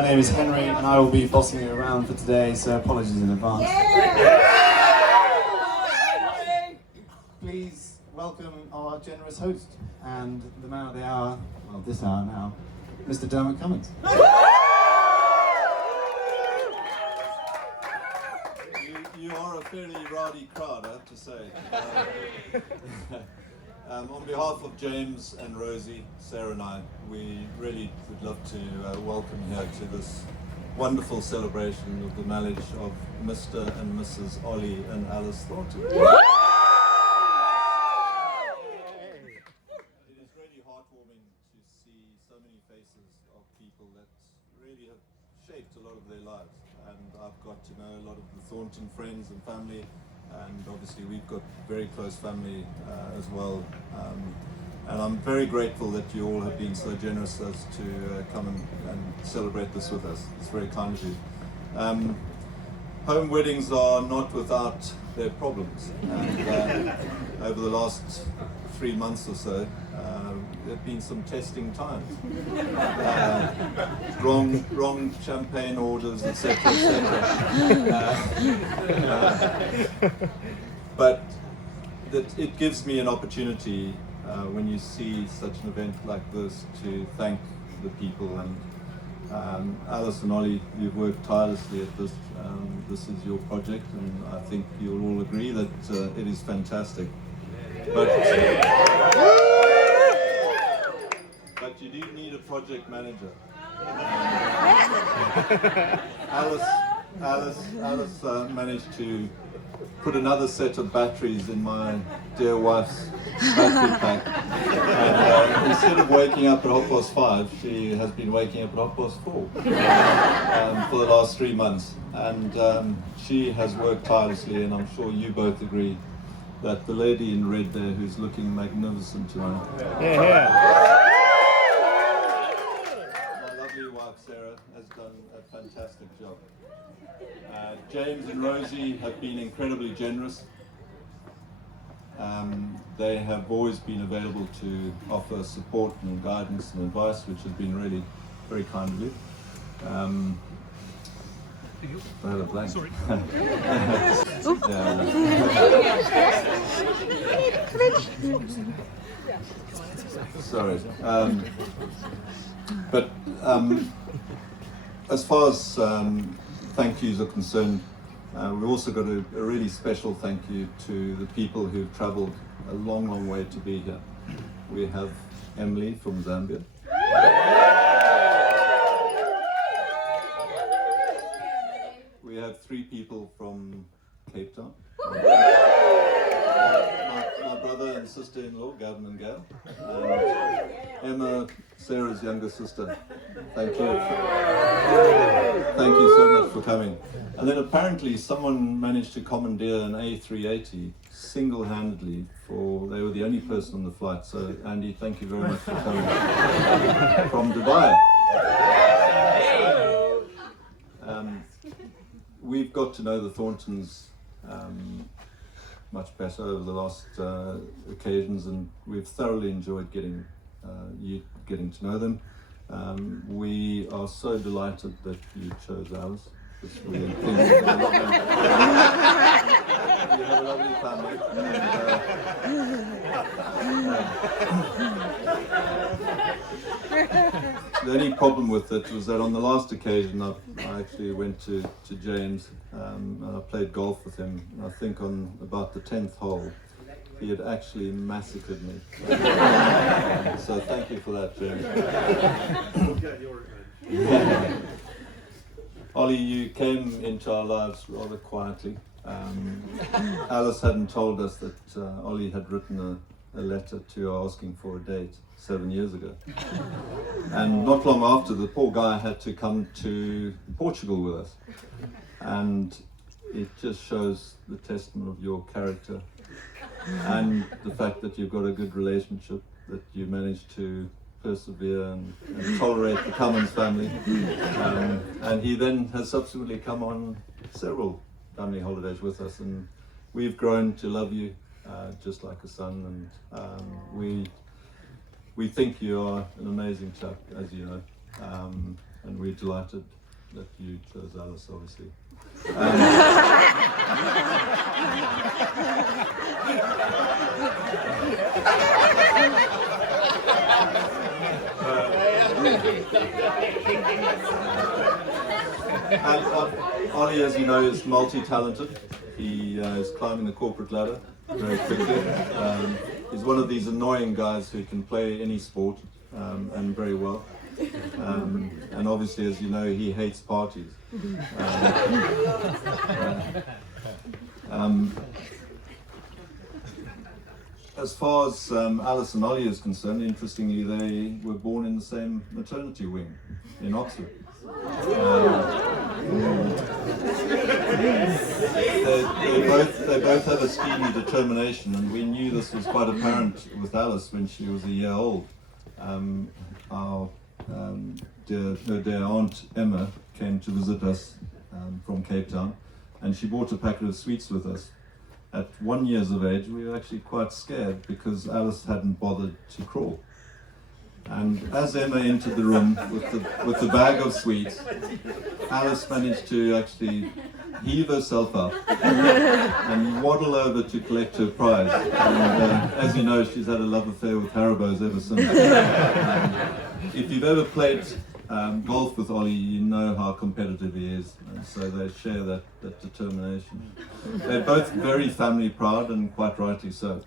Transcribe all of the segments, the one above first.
My name is Henry and I will be bossing you around for today, so apologies in advance. Please welcome our generous host and the man of the hour, well this hour now, Mr. Dermot Cummins. You are a fairly rowdy crowd, I have to say. On behalf of James and Rosie, Sarah and I, we really would love to welcome here to this wonderful celebration of the marriage of Mr. and Mrs. Ollie and Alice Thornton. It is really heartwarming to see so many faces of people that really have shaped a lot of their lives. And I've got to know a lot of the Thornton friends and family, and obviously we've got very close family as well. And I'm very grateful that you all have been so generous as to come and celebrate this with us. It's very kind of you. Home weddings are not without their problems, and over the last 3 months or so, there have been some testing times. Wrong champagne orders, etc., etc. But it gives me an opportunity when you see such an event like this to thank the people. And Alice and Ollie, you've worked tirelessly at this. This is your project, and I think you'll all agree that it is fantastic. But you do need a project manager. Alice managed to put another set of batteries in my dear wife's battery pack. And instead of waking up at 5:30, she has been waking up at 4:30 for the last 3 months. And she has worked tirelessly, and I'm sure you both agree that the lady in red there, who's looking magnificent tonight. My lovely wife Sarah has done a fantastic job. James and Rosie have been incredibly generous. They have always been available to offer support and guidance and advice, which has been really very kind of you. I had a blank. Sorry. Sorry. But as far as thank yous are concerned, we've also got a really special thank you to the people who've travelled a long way to be here. We have Emily from Zambia. We have 3 people from Cape Town. My brother and sister-in-law, Gavin and Gail. And Emma, Sarah's younger sister. Thank you. Thank you so much for coming. And then apparently someone managed to commandeer an A380 single-handedly they were the only person on the flight. So Andy, thank you very much for coming from Dubai. We've got to know the Thorntons much better over the last occasions, and we've thoroughly enjoyed getting to know them. We are so delighted that you chose ours. We think you have a lovely family. The only problem with it was that on the last occasion I actually went to James and I played golf with him. And I think on about the 10th hole he had actually massacred me. So thank you for that, James. Ollie, you came into our lives rather quietly. Alice hadn't told us that Ollie had written a letter to her asking for a date 7 years ago. And not long after, the poor guy had to come to Portugal with us. And it just shows the testament of your character and the fact that you've got a good relationship, that you managed to persevere and tolerate the Cummins family. And he then has subsequently come on several family holidays with us, and we've grown to love you just like a son, and we think you are an amazing chap, as you know. and we're delighted that you chose Alice, obviously. Ollie, as you know, is multi-talented. He is climbing the corporate ladder very quickly. He's one of these annoying guys who can play any sport and very well. And obviously, as you know, he hates parties. As far as Alice and Ollie is concerned, interestingly, they were born in the same maternity wing in Oxford. They both have a steely determination, and we knew this was quite apparent with Alice when she was a year old. Her dear aunt Emma came to visit us from Cape Town, and she brought a packet of sweets with us. At 1 year of age, we were actually quite scared because Alice hadn't bothered to crawl. And as Emma entered the room with the bag of sweets, Alice managed to actually heave herself up and waddle over to collect her prize. And as you know, she's had a love affair with Haribo's ever since. If you've ever played golf with Ollie, you know how competitive he is, and so they share that determination. They're both very family proud, and quite rightly so.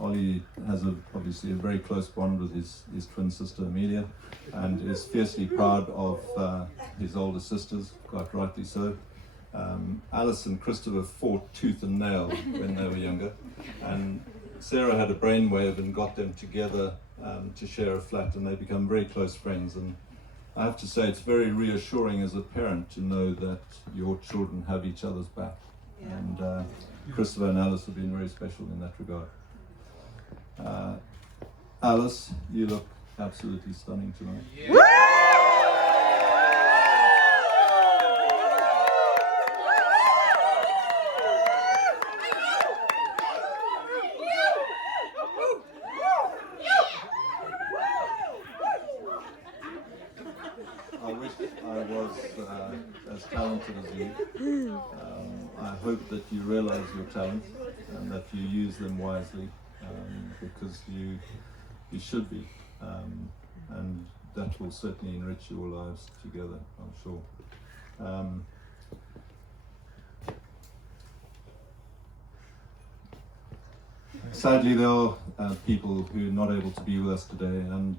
Ollie has obviously a very close bond with his twin sister Amelia, and is fiercely proud of his older sisters, quite rightly so. Alice and Christopher fought tooth and nail when they were younger, and Sarah had a brainwave and got them together to share a flat, and they become very close friends. And I have to say, it's very reassuring as a parent to know that your children have each other's back. Yeah. And Christopher and Alice have been very special in that regard. Alice, you look absolutely stunning tonight. Yeah. I wish I was as talented as you. I hope that you realize your talents and that you use them wisely, because you should be, and that will certainly enrich your lives together, I'm sure. Sadly, there are people who are not able to be with us today, and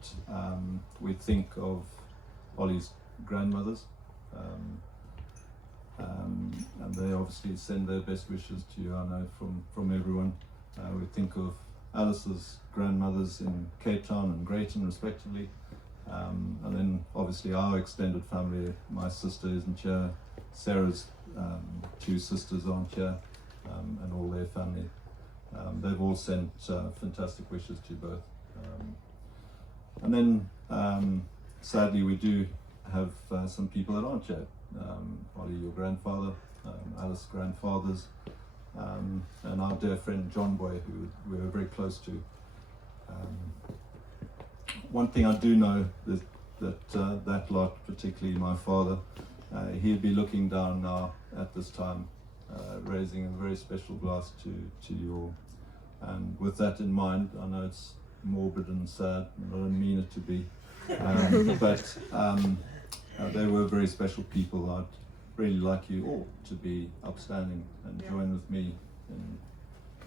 we think of Ollie's grandmothers, and they obviously send their best wishes to you, I know, from everyone. We think of Alice's grandmothers in Cape Town and Greyton respectively, and then obviously our extended family. My sister isn't here, Sarah's two sisters aren't here, and all their family. They've all sent fantastic wishes to both. And then sadly, we do have some people that aren't here. Ollie, your grandfather, Alice's grandfathers, and our dear friend John Boy, who we were very close to. One thing I do know is that lot, particularly my father, he'd be looking down now at this time, raising a very special glass to you all. And with that in mind, I know it's morbid and sad, and I don't mean it to be, but they were very special people. I'd really like you all to be upstanding and join with me in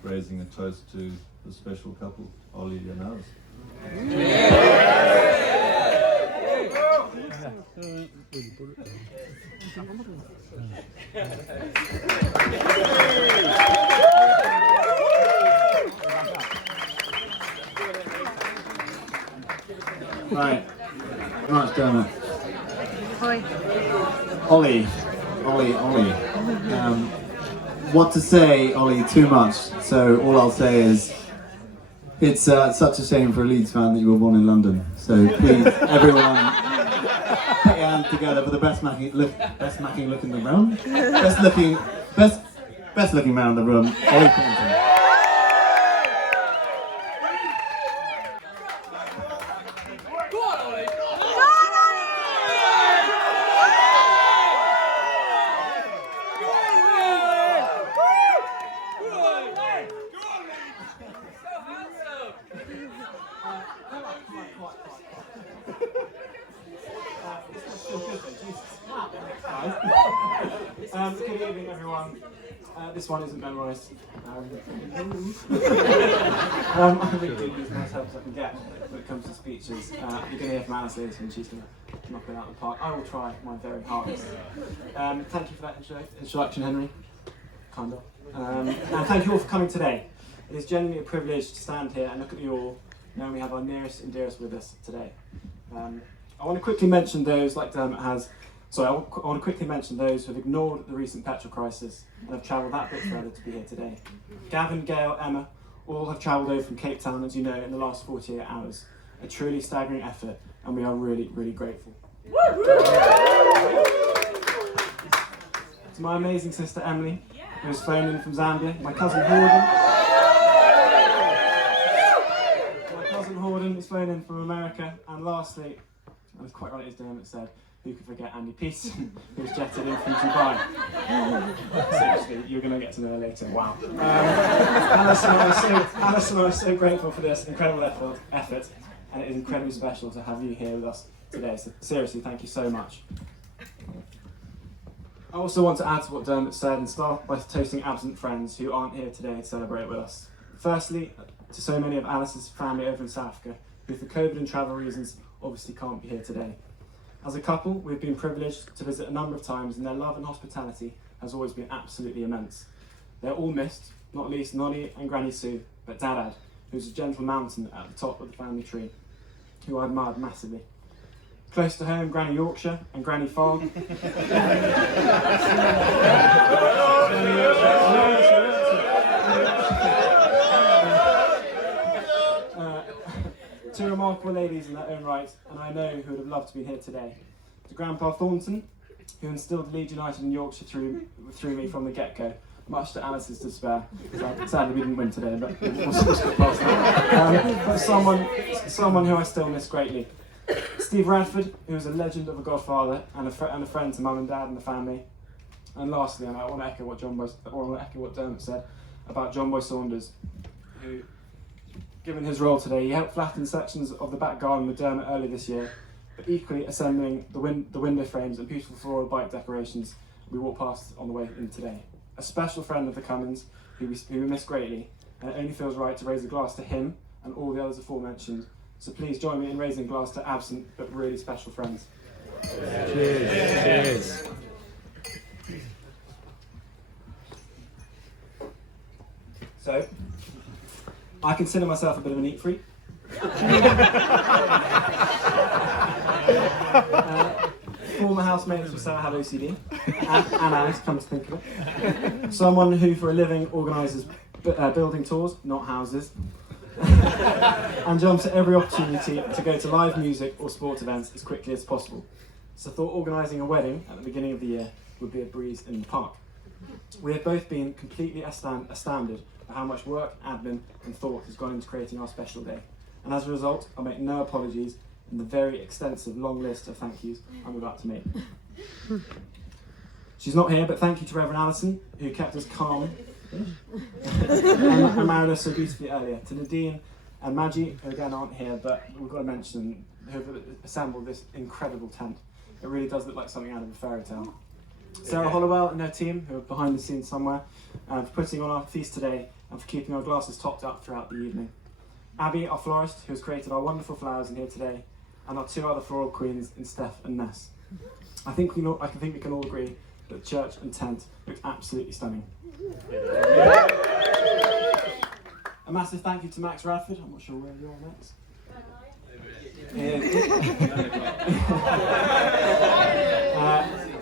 raising a toast to the special couple, Ollie and Alice. Right, nice Dermot. Hi. Ollie. What to say, Ollie? Too much. So all I'll say is, it's such a shame for a Leeds fan that you were born in London. So please, everyone, put your hands together for the best macking look in the room. Best looking man in the room, Ol Thornton. Good evening, everyone. This one isn't memorised. I really do use my help as I can get when it comes to speeches. You're going to hear from Alice later and she's going to knock it out of the park. I will try my very hardest. Thank you for that introduction, Henry. Kind of. And thank you all for coming today. It is genuinely a privilege to stand here and look at you all, knowing we have our nearest and dearest with us today. I want to quickly mention those, like Dermot has, I want to quickly mention those who have ignored the recent petrol crisis and have travelled that bit further to be here today. Gavin, Gail, Emma, all have travelled over from Cape Town, as you know, in the last 48 hours. A truly staggering effort, and we are really, really grateful. To my amazing sister Emily, who has flown in from Zambia, my cousin Horden has flown in from America, and lastly, I was quite right as Dermot said, who could forget Andy Peterson, who was jetted in from Dubai. Seriously, you're going to get to know her later. Wow. Alice and I are so grateful for this incredible effort, and it is incredibly special to have you here with us today. So seriously, thank you so much. I also want to add to what Dermot said and start by toasting absent friends who aren't here today to celebrate with us. Firstly, to so many of Alice's family over in South Africa, who for COVID and travel reasons obviously can't be here today. As a couple, we've been privileged to visit a number of times, and their love and hospitality has always been absolutely immense. They're all missed, not least Nonnie and Granny Sue, but Dad, who's a gentle mountain at the top of the family tree, who I admired massively. Close to home, Granny Yorkshire and Granny Farm. Two remarkable ladies in their own right, and I know who would have loved to be here today. To Grandpa Thornton, who instilled Leeds United in Yorkshire through me from the get-go, much to Alice's despair. Sadly, we didn't win today, but we'll get past that. But someone who I still miss greatly. Steve Radford, who was a legend of a godfather and a friend to Mum and Dad and the family. And lastly, and I want to echo what Dermot said about John Boy Saunders, who, given his role today, he helped flatten sections of the back garden with Dermot earlier this year, but equally assembling the window frames and beautiful floral bike decorations we walked past on the way in today. A special friend of the Cummins, who we miss greatly, and it only feels right to raise a glass to him and all the others aforementioned. So please join me in raising a glass to absent but really special friends. Cheers. Cheers. So, I consider myself a bit of a neat freak. Former housemates will say I have OCD, and Alice, come to think of it. Someone who, for a living, organises building tours, not houses, and jumps at every opportunity to go to live music or sports events as quickly as possible. So thought organising a wedding at the beginning of the year would be a breeze in the park. We have both been completely astounded by how much work, admin and thought has gone into creating our special day. And as a result, I make no apologies in the very extensive long list of thank yous I'm about to make. She's not here, but thank you to Reverend Alison, who kept us calm and married us so beautifully earlier. To Nadine and Maggie, who again aren't here, but we've got to mention who have assembled this incredible tent. It really does look like something out of a fairy tale. Sarah Hollowell and her team, who are behind the scenes somewhere, for putting on our feast today and for keeping our glasses topped up throughout the evening. Abby, our florist, who has created our wonderful flowers in here today, and our two other floral queens in Steph and Ness. I think we can all agree that the church and tent looked absolutely stunning. A massive thank you to Max Radford. I'm not sure where you're next.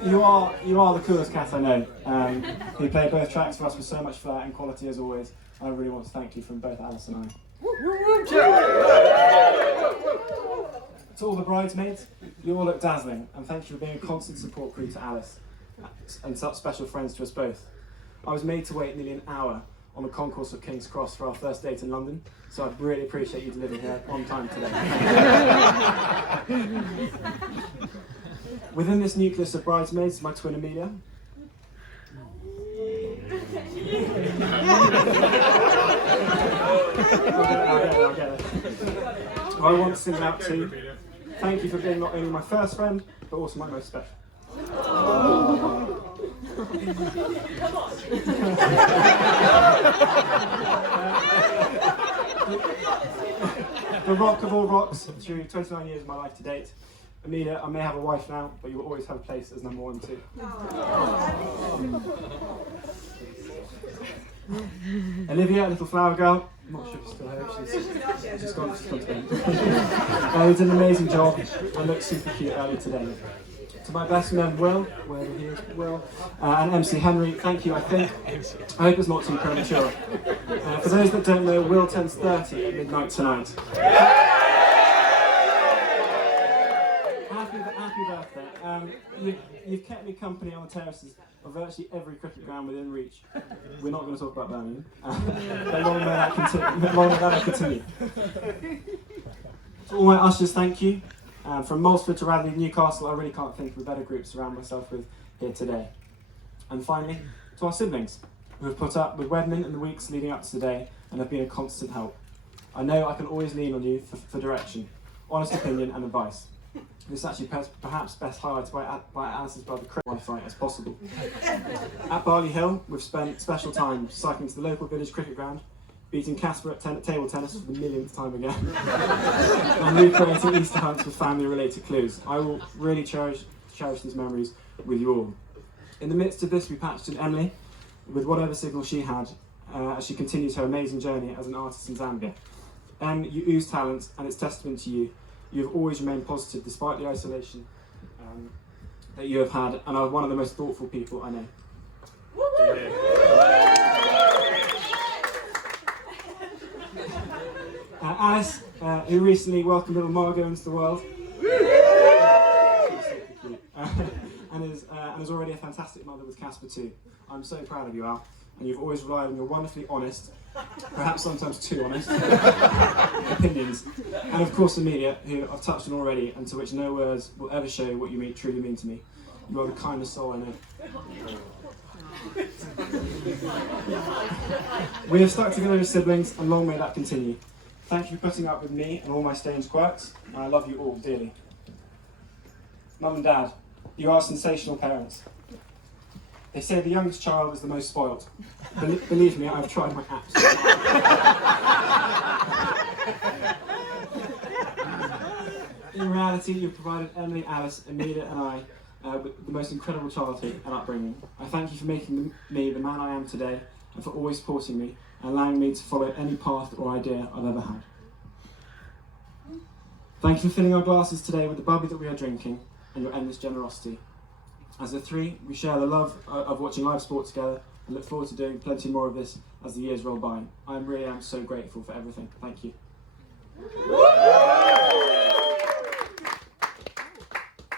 You are the coolest cat I know. You played both tracks for us with so much flair and quality as always. I really want to thank you from both Alice and I. To all the bridesmaids, you all look dazzling, and thank you for being a constant support crew to Alice and such special friends to us both. I was made to wait nearly an hour on the concourse of King's Cross for our first date in London, so I'd really appreciate you delivering here on time today. Within this nucleus of bridesmaids is my twin Amelia. I'll get it. I want to sing out to thank you for being not only my first friend, but also my most special. The rock of all rocks through 29 years of my life to date. Amelia, I may have a wife now, but you will always have a place as number 1 too. Olivia, a little flower girl. I'm not sure if she's still here. She's gone to bed. Who did an amazing job and looked super cute earlier today. To my best man, Will, wherever he is, Will, and MC Henry, thank you, I think. I hope it's not too premature. For those that don't know, Will turns 30 at midnight tonight. Happy birthday. You've kept me company on the terraces of virtually every cricket ground within reach. We're not going to talk about Birmingham, but long may that continue. To all my ushers, thank you. From Malsford to Radley, Newcastle, I really can't think of a better group to surround myself with here today. And finally, to our siblings, who have put up with Wedman in the weeks leading up to today and have been a constant help. I know I can always lean on you for direction, honest opinion and advice. This is actually perhaps best highlighted by Alice's brother Chris Wi-Fi as possible. At Barley Hill, we've spent special time cycling to the local village cricket ground, beating Casper at table tennis for the millionth time again, and recreating Easter hunts with family-related clues. I will really cherish these memories with you all. In the midst of this, we patched in Emily with whatever signal she had as she continues her amazing journey as an artist in Zambia. You ooze talent, and it's testament to you. You have always remained positive despite the isolation that you have had, and are one of the most thoughtful people I know. Alice, who recently welcomed little Margot into the world, and is already a fantastic mother with Casper too. I'm so proud of you, Al, and you've always relied on your wonderfully honest, perhaps sometimes too honest, opinions. And of course Amelia, who I've touched on already, and to which no words will ever show what you truly mean to me. You are the kindest soul I know. We have stuck together as siblings, and long may that continue. Thank you for putting up with me and all my strange quirks, and I love you all dearly. Mum and Dad, you are sensational parents. They say the youngest child is the most spoilt. Believe me, I've tried my absolute. In reality, you've provided Emily, Alice, Amelia and I with the most incredible childhood and upbringing. I thank you for making me the man I am today, and for always supporting me and allowing me to follow any path or idea I've ever had. Thank you for filling our glasses today with the bubbly that we are drinking and your endless generosity. As the three, we share the love of watching live sport together and look forward to doing plenty more of this as the years roll by. I really am so grateful for everything. Thank you.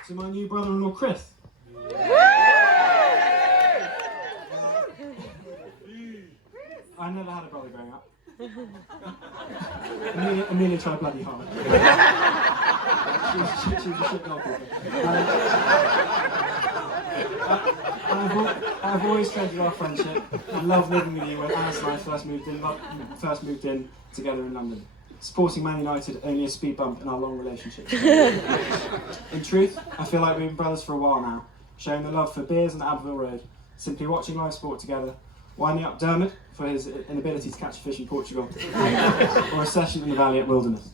To my new brother-in-law, Chris. I never had a brother growing up. Amelia tried bloody hard. She was a shit goalkeeper. I've always treasured our friendship and loved living with you when Alice and I first moved in together in London. Supporting Man United only a speed bump in our long relationship. In truth, I feel like we've been brothers for a while now, sharing the love for beers on Abbeville Road, simply watching live sport together, winding up Dermot for his inability to catch a fish in Portugal, or a session in the valley at Wilderness.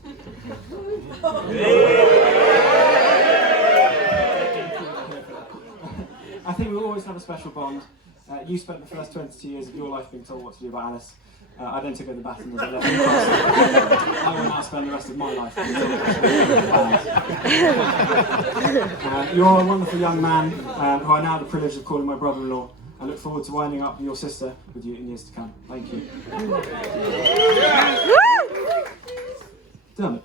I think we'll always have a special bond. You spent the first 22 years of your life being told what to do by Alice. I then took over the baton as I left. I will now spend the rest of my life being told what to do by Alice. You're a wonderful young man who I now have the privilege of calling my brother-in-law. I look forward to winding up your sister with you in years to come. Thank you. Damn it.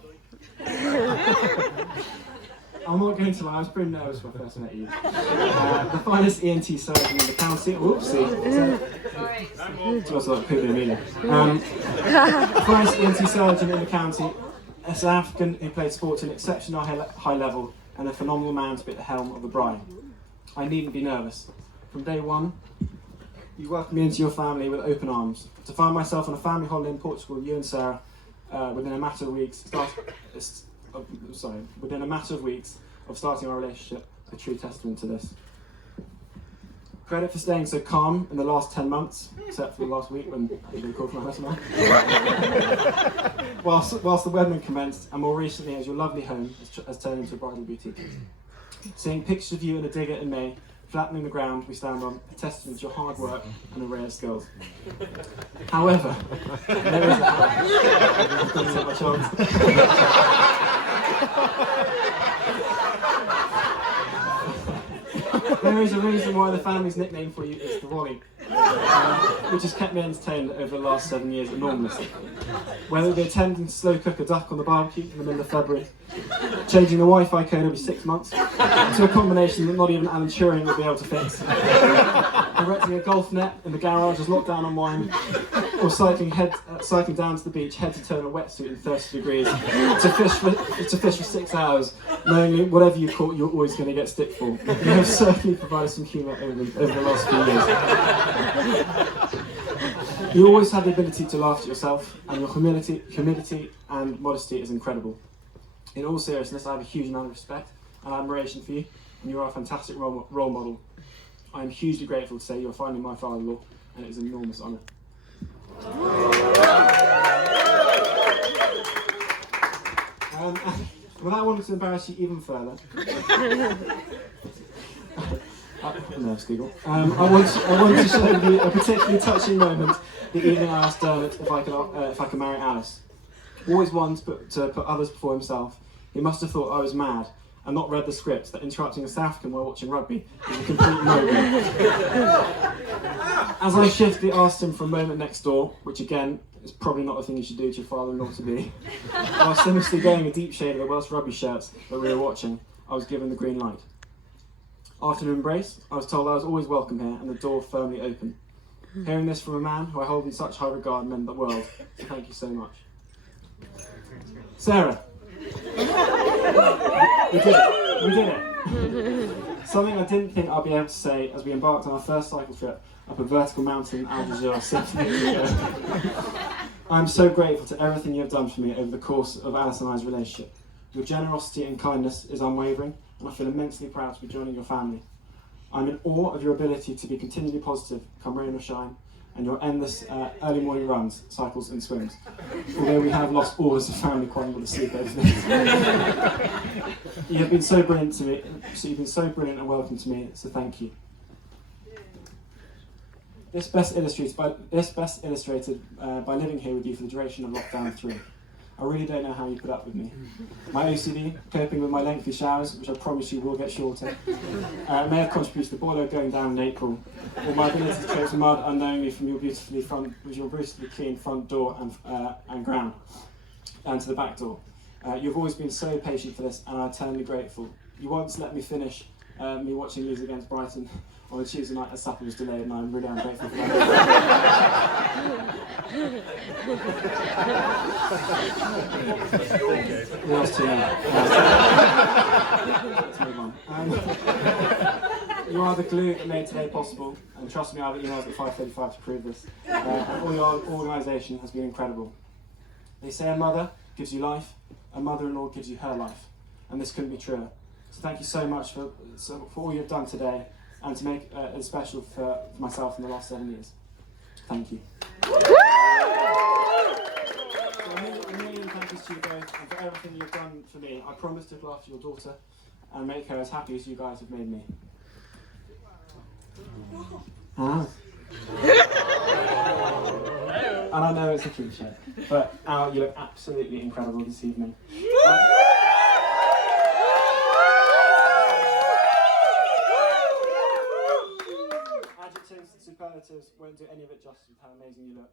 I'm not going to lie, I was pretty nervous when I first met you. The finest ENT surgeon in the county. Whoopsie. It's like pooping Amelia. The finest ENT surgeon in the county. A South African who played sports at an exceptional high level, and a phenomenal man to be at the helm of the bride. I needn't be nervous. From day one, you welcomed me into your family with open arms. To find myself on a family holiday in Portugal with you and Sarah within a matter of weeks of starting our relationship, a true testament to this. Credit for staying so calm in the last 10 months, except for the last week when I didn't call for my husband. whilst the wedding commenced, and more recently as your lovely home has turned into a bridal boutique. Seeing pictures of you in a digger in May, flattening the ground we stand on, a testament to your hard work and array of skills. However, there is there is a reason why the family's nickname for you is the Wally, which has kept me entertained over the last 7 years enormously. Whether it be attempting to slow cook a duck on the barbecue in the middle of February, changing the Wi-Fi code every 6 months, to a combination that not even Alan Turing would be able to fix, erecting a golf net in the garage as lockdown unwind, or cycling down to the beach head to toe in a wetsuit in 30 degrees to fish for 6 hours, knowing whatever you caught you're always going to get stick for. You have certainly provided some humour over the last few years. You always have the ability to laugh at yourself, and your humility and modesty is incredible. In all seriousness, I have a huge amount of respect and admiration for you, and you are a fantastic role model. I am hugely grateful to say you are finally my father-in-law, and it is an enormous honour. Without wanting to embarrass you even further, no, Google. I want to show you a particularly touching moment the evening I asked Dermot if I could marry Alice. Always one to put others before himself, he must have thought I was mad and not read the script that interrupting a South African while watching rugby is a complete no-go. As I shiftily asked him for a moment next door, which again is probably not a thing you should do to your father-in-law to be, while seamlessly going a deep shade of the Welsh rugby shirts that we were watching, I was given the green light. After an embrace, I was told I was always welcome here and the door firmly open. Hearing this from a man who I hold in such high regard meant the world, so thank you so much. Sarah. We did it. Something I didn't think I'd be able to say as we embarked on our first cycle trip up a vertical mountain in Algiers 6 years ago. I am so grateful to everything you have done for me over the course of Alice and I's relationship. Your generosity and kindness is unwavering, and I feel immensely proud to be joining your family. I'm in awe of your ability to be continually positive, come rain or shine, and your endless early morning runs, cycles and swims. Although we have lost all as a family quite able to sleep over this. You have been so brilliant to me, you've been so brilliant and welcome to me, so thank you. This best illustrated by living here with you for the duration of lockdown 3. I really don't know how you put up with me. My OCD, coping with my lengthy showers, which I promise you will get shorter, may have contributed to the boiler going down in April, or my ability to trace mud unknowingly from your beautifully clean front door and ground, and to the back door. You've always been so patient for this, and I'm eternally grateful. You once let me finish me watching Leeds against Brighton on a Tuesday night as supper was delayed, and I'm really ungrateful for that. Let's move on. You are the glue that made today possible, and trust me, I have emails at 5:35 to prove this. And all your organisation has been incredible. They say a mother gives you life, a mother-in-law gives you her life, and this couldn't be truer. So thank you so much for all you've done today, and to make it special for myself in the last 7 years. Thank you. So a million thank yous to you both, and for everything you've done for me. I promise to look after your daughter and make her as happy as you guys have made me. And I know it's a cliche, but Al, you look absolutely incredible this evening. Adjectives and superlatives won't do any of it justice with how amazing you look.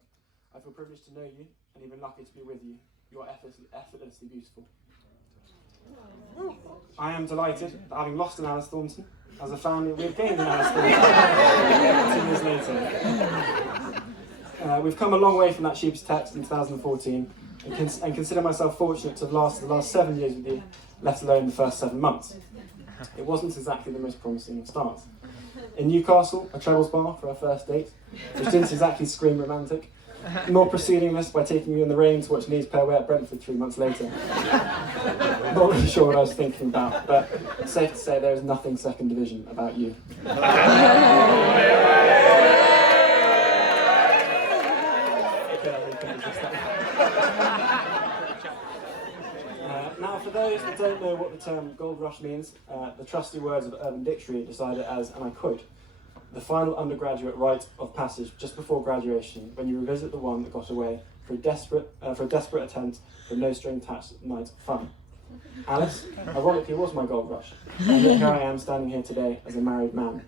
I feel privileged to know you and even lucky to be with you. You are effortlessly beautiful. I am delighted that having lost an Ol Thornton, as a family we've gained an Ol Thornton 2 years later. We've come a long way from that sheep's text in 2014 and consider myself fortunate to have lasted the last 7 years with you, let alone the first 7 months. It wasn't exactly the most promising start. In Newcastle, a trebles bar for our first date, which didn't exactly scream romantic, Not proceeding this by taking you in the rain to watch Leeds play away at Brentford 3 months later. Not really sure what I was thinking about, but it's safe to say there is nothing second division about you. Now, for those that don't know what the term gold rush means, the trusty words of Urban Dictionary describe it as, and I quote, the final undergraduate rite of passage just before graduation, when you revisit the one that got away for a desperate attempt for no string attached night of fun. Alice, ironically, was my gold rush, and yet here I am standing here today as a married man.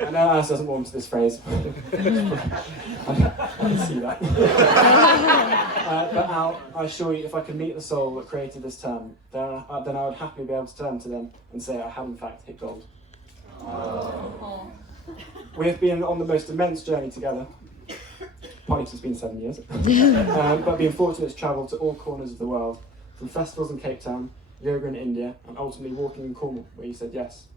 I know Alice doesn't warm to this phrase. I can see that. But Al, I assure you, if I could meet the soul that created this term, then I would happily be able to turn to them and say I have in fact hit gold. Oh. We have been on the most immense journey together. Ponix has been 7 years. But been fortunate to travel to all corners of the world, from festivals in Cape Town, yoga in India, and ultimately walking in Cornwall, where you said yes.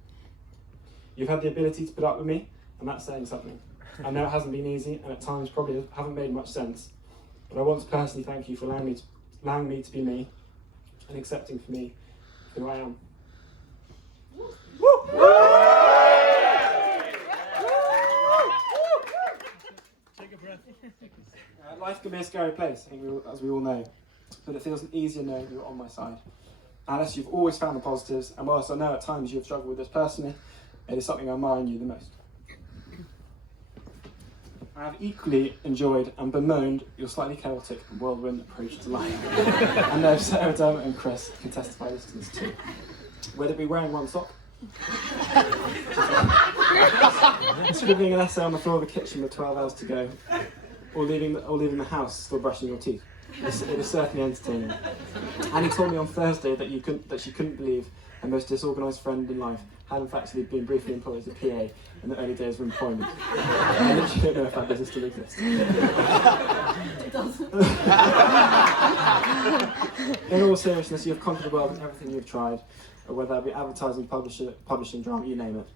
You've had the ability to put up with me, and that's saying something. I know it hasn't been easy, and at times probably haven't made much sense, but I want to personally thank you for allowing me to be me, and accepting for me who I am. Take a breath. Life can be a scary place, as we all know, but it feels easier knowing you're on my side. Alice, you've always found the positives, and whilst I know at times you've struggled with this personally, it is something I admire in you the most. I have equally enjoyed and bemoaned your slightly chaotic and whirlwind approach to life. I know Sarah, Dermot and Chris can testify this to this too. Whether it be wearing one sock, scribbling an essay on the floor of the kitchen with 12 hours to go, or leaving the house still brushing your teeth. It is certainly entertaining. Annie told me on Thursday that she couldn't believe her most disorganised friend in life had in fact been briefly employed as a PA in the early days of employment. I literally don't know if that business still exists. It does. In all seriousness, you have conquered the world in everything you've tried, whether that be advertising, publishing, drama, you name it,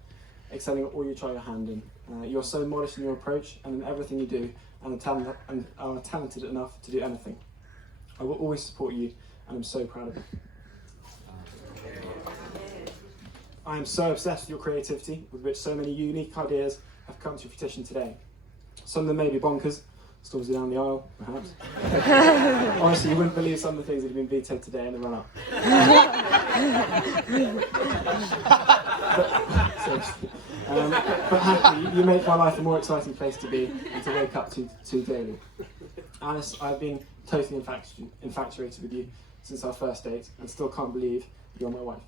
excelling at all you try your hand in. You're so modest in your approach and in everything you do, and are talented enough to do anything. I will always support you, and I'm so proud of you. I am so obsessed with your creativity, with which so many unique ideas have come to fruition today. Some of them may be bonkers, storms down the aisle, perhaps. Honestly, you wouldn't believe some of the things that have been vetoed today in the run-up. But happily, you make my life a more exciting place to be and to wake up to daily. Alice, I've been totally infatuated with you since our first date, and still can't believe you're my wife.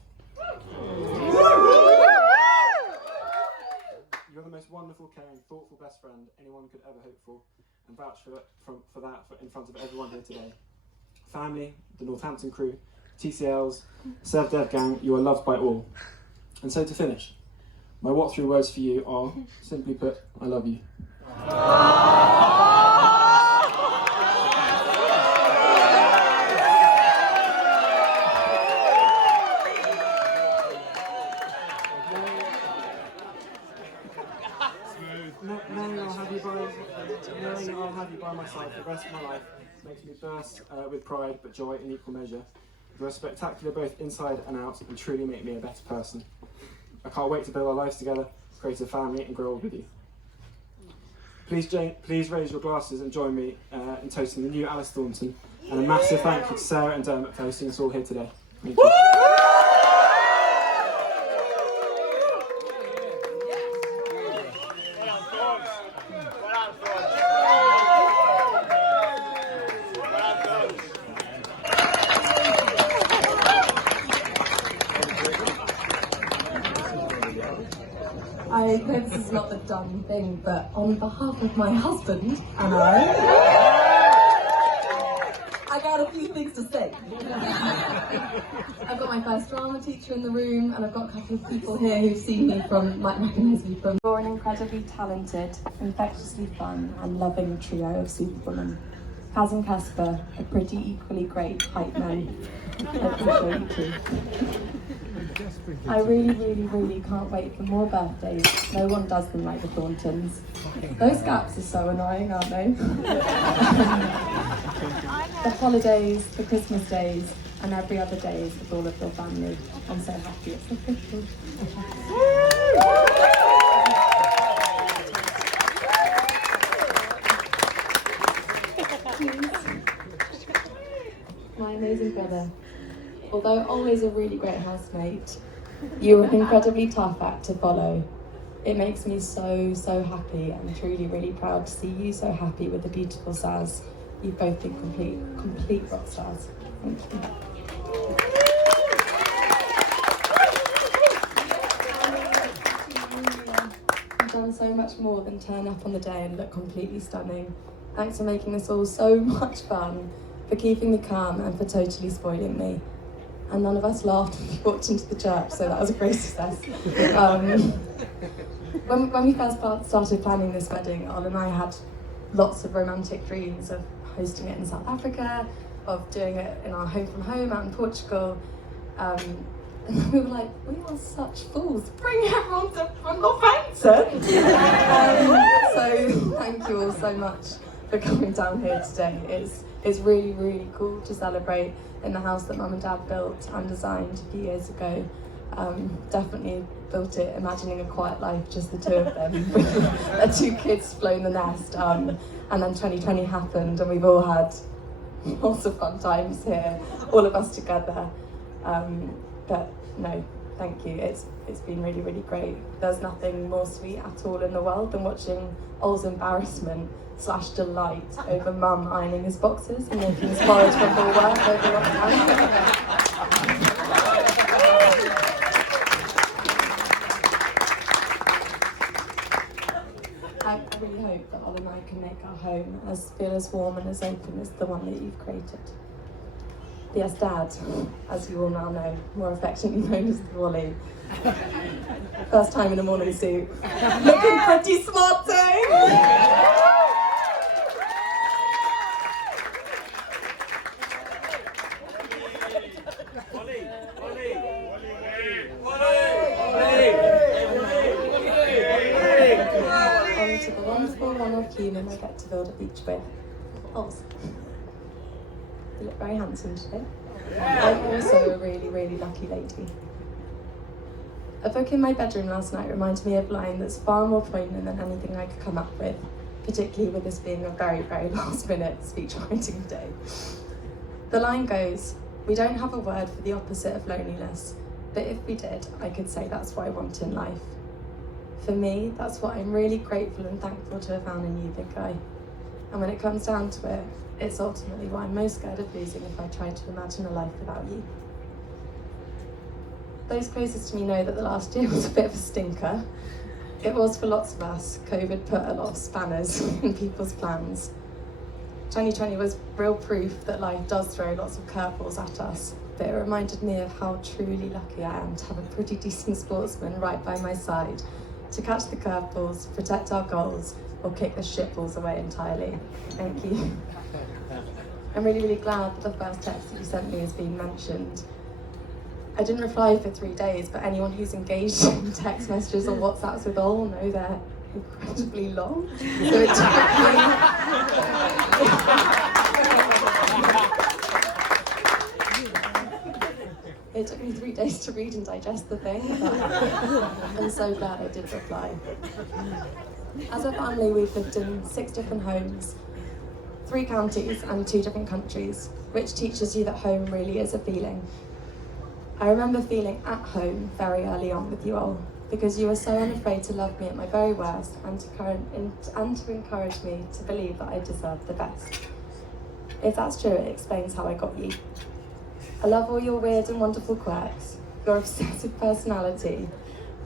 You're the most wonderful, caring, thoughtful best friend anyone could ever hope for, and vouch for that in front of everyone here today. Family, the Northampton crew, TCLs, Serv Dev Gang, you are loved by all. And so to finish, my what-through words for you are, simply put, I love you. Knowing I'll have you by my side for the rest of my life makes me burst with pride but joy in equal measure. You are spectacular both inside and out and truly make me a better person. I can't wait to build our lives together, create a family and grow old with you. Please raise your glasses and join me in toasting the new Alice Thornton, and a massive thank you to Sarah and Dermot for hosting us all here today. Thank you. I know this is not the done thing, but on behalf of my husband and I got a few things to say. I've got my first drama teacher in the room, and I've got a couple of people here who've seen me might recognise me from. You're an incredibly talented, infectiously fun and loving trio of superwomen. Kaz and Casper are pretty equally great hype men. I appreciate you too. I really can't wait for more birthdays. No one does them like the Thorntons. Those gaps are so annoying, aren't they? The holidays, the Christmas days, and every other day is with all of your family. I'm so happy it's official. My amazing brother. Although always a really great housemate, you're an incredibly tough act to follow. It makes me so happy and truly really proud to see you so happy with the beautiful Saz. You've both been complete rock stars. Thank you. You've done so much more than turn up on the day and look completely stunning. Thanks for making this all so much fun, for keeping me calm and for totally spoiling me. And none of us laughed when we walked into the church, so that was a great success. When we first started planning this wedding, Ol and I had lots of romantic dreams of hosting it in South Africa, of doing it in our home from home out in Portugal. And then we were like, we are such fools, bring everyone to Ol Thornton! So thank you all so much for coming down here today. It's really cool to celebrate in the house that Mum and Dad built and designed a few years ago. Definitely built it imagining a quiet life, just the two of them, with their two kids flown the nest. And then 2020 happened and we've all had lots of fun times here, all of us together. But no, thank you. It's been really great. There's nothing more sweet at all in the world than watching Ol's embarrassment / delight over Mum ironing his boxes and making his porridge before work over lockdown. I really hope that Ol and I can make our home feel as warm and as open as the one that you've created. Yes, Dad, as you all now know, more affectionately known as the Wally. First time in a morning suit. Looking pretty smart too! To the wonderful one-off human I get to build a beach with. Oz. You look very handsome today. I'm also a really lucky lady. A book in my bedroom last night reminded me of a line that's far more poignant than anything I could come up with, particularly with this being a very last-minute speech writing day. The line goes, "We don't have a word for the opposite of loneliness, but if we did, I could say that's what I want in life." For me, that's what I'm really grateful and thankful to have found in you, big guy. And when it comes down to it, it's ultimately what I'm most scared of losing if I try to imagine a life without you. Those closest to me know that the last year was a bit of a stinker. It was for lots of us. COVID put a lot of spanners in people's plans. 2020 was real proof that life does throw lots of curveballs at us, but it reminded me of how truly lucky I am to have a pretty decent sportsman right by my side to catch the curveballs, protect our goals, or kick the shitballs away entirely. Thank you. I'm really glad that the first text that you sent me has been mentioned. I didn't reply for 3 days, but anyone who's engaged in text messages or WhatsApps with Ol know they're incredibly long. So it took me 3 days to read and digest the thing, but I'm so glad I did reply. As a family, we've lived in 6 different homes, 3 counties and 2 different countries, which teaches you that home really is a feeling. I remember feeling at home very early on with you all, because you were so unafraid to love me at my very worst and to encourage me to believe that I deserved the best. If that's true, it explains how I got you. I love all your weird and wonderful quirks, your obsessive personality,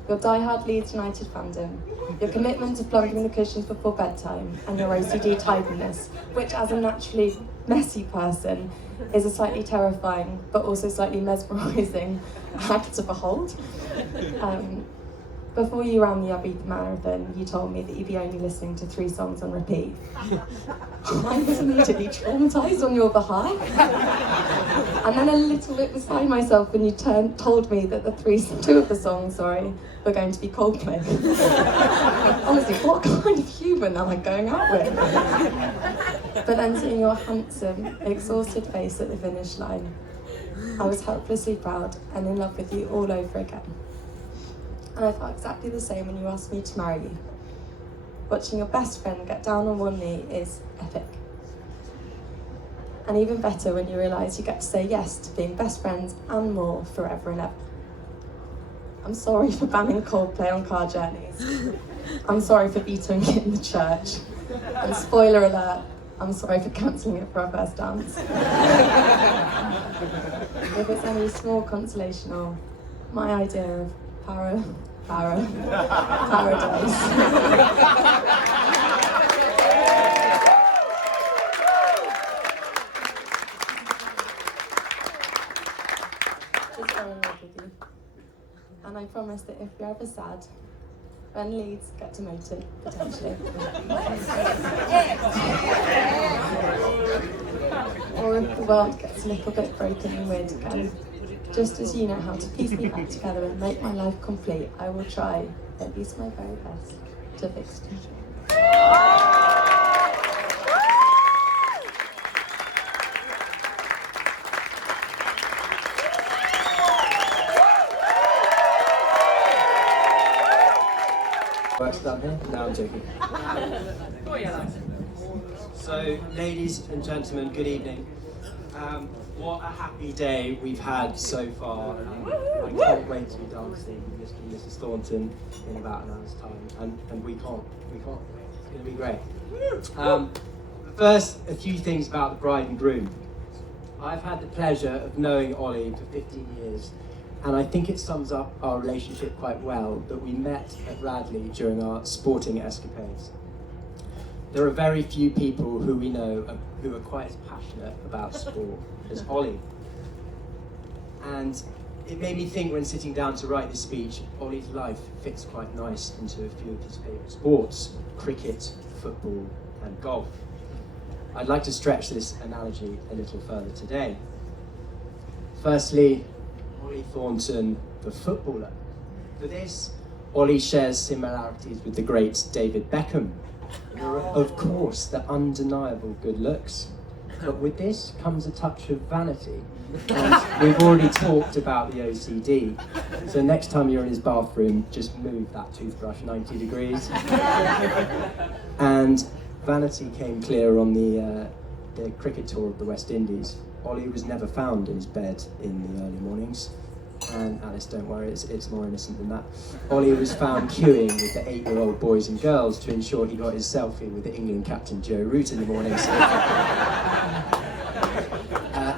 your die-hard Leeds United fandom, your commitment to plumping the cushions before bedtime, and your OCD tidiness, which as a naturally messy person is a slightly terrifying but also slightly mesmerising act to behold. Before you ran the Ibiza Marathon, you told me that you'd be only listening to 3 songs on repeat. I was immediately traumatised on your behalf. And then a little bit beside myself when you told me that the 2 of the songs, were going to be Coldplay. Honestly, what kind of human am I going out with? But then seeing your handsome, exhausted face at the finish line, I was helplessly proud and in love with you all over again. And I felt exactly the same when you asked me to marry you. Watching your best friend get down on one knee is epic. And even better when you realise you get to say yes to being best friends and more forever and ever. I'm sorry for banning Coldplay on car journeys. I'm sorry for vetoing it in the church. And spoiler alert, I'm sorry for cancelling it for our first dance. If it's any small consolation, or my idea of paradise. Just fall in love with you. And I promise that if you're ever sad, when Leeds get demoted, potentially, or if the world gets a little bit broken and weird again, just as you know how to piece me back together and make my life complete, I will try, at least my very best, to fix it. Works done here? No, I'm joking. So, ladies and gentlemen, good evening. What a happy day we've had so far. I can't wait to be dancing with Mr. and Mrs. Thornton in about an hour's time, and we can't. It's going to be great. First, a few things about the bride and groom. I've had the pleasure of knowing Ollie for 15 years, and I think it sums up our relationship quite well that we met at Radley during our sporting escapades. There are very few people who we know who are quite as passionate about sport as Ollie. And it made me think when sitting down to write this speech, Ollie's life fits quite nice into a few of his favourite sports: cricket, football and golf. I'd like to stretch this analogy a little further today. Firstly, Ollie Thornton, the footballer. For this, Ollie shares similarities with the great David Beckham. Of course, the undeniable good looks. But with this comes a touch of vanity. And we've already talked about the OCD. So next time you're in his bathroom, just move that toothbrush 90 degrees. And vanity came clear on the cricket tour of the West Indies. Ollie was never found in his bed in the early mornings. And Alice, don't worry, it's more innocent than that. Ollie was found queuing with the 8-year-old boys and girls to ensure he got his selfie with the England captain Joe Root in the mornings.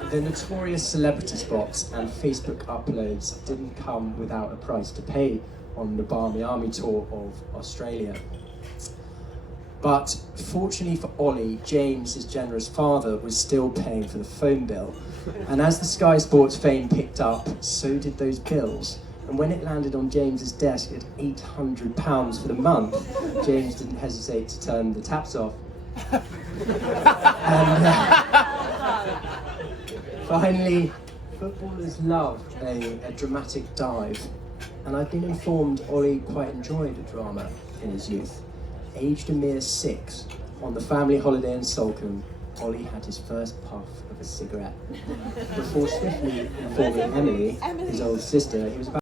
The notorious celebrity spots and Facebook uploads didn't come without a price to pay on the Barmy Army tour of Australia. But fortunately for Ollie, James, his generous father, was still paying for the phone bill. And as the Sky Sports fame picked up, so did those bills. And when it landed on James's desk at £800 for the month, James didn't hesitate to turn the taps off. And finally, footballers love a dramatic dive. And I've been informed Ollie quite enjoyed a drama in his youth. Aged a mere 6, on the family holiday in Salcombe, Ollie had his first puff of a cigarette. Before swiftly informing Emily, his older sister, he was about